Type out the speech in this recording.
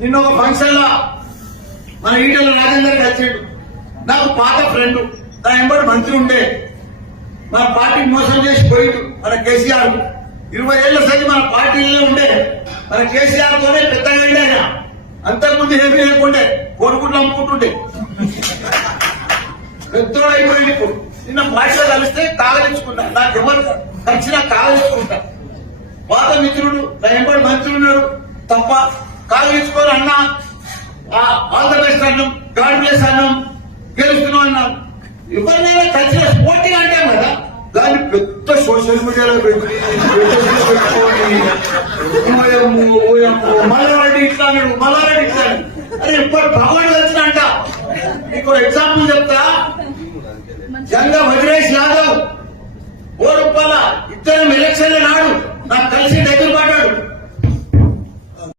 నిన్న ఒక ఫంక్షన్ లో మన ఈటల రాజేందర్ వచ్చాడు. నాకు పాత ఫ్రెండ్, నా ఎంబడి మంత్రి ఉండే, మన పార్టీకి మోసం చేసి పోయిండు మన కేసీఆర్. 20 ఏళ్ల సరి మన పార్టీలో ఉండే, మన కేసీఆర్ తోనే పెద్దగా ఆయన. అంతకుముందు ఏమీ లేకుండే, కోరుకుంటూ అమ్ముకుంటుండే, పెద్దోడు అయిపోయింది. ఇప్పుడు నిన్న పార్టీలో కలిస్తే కాగలించుకుంటా, నాకు ఎవరు కలిసినా కాగలించుకుంటా. పాత మిత్రుడు, నా ఎంబడి మంత్రి ఉన్నాడు తప్ప కాగలించుకోరు. అన్నా ఆల్ ద బెస్ట్ అన్నాం, గాడ్ బ్లెస్ అన్నాం, గెలుస్తున్నాం అన్నాం. ఎవరినైనా కలిసిన పోటీ అంటాం కదా, దాన్ని పెద్ద సోషల్ మీడియాలో పెట్టుకుని మల్లారెడ్డి ఇట్లా అన్నాడు, మల్లారెడ్డి ఇట్లా. అరే ఇప్పుడు భగవాన్ వచ్చినంట. నీకు ఎగ్జాంపుల్ చెప్తా. జంగ వజ్రేష్ యాదవ్, 1 రూపాయల ఇద్దరం ఎలక్షన్ల నాడు నాకు కలిసి దగ్గర పడ్డాడు.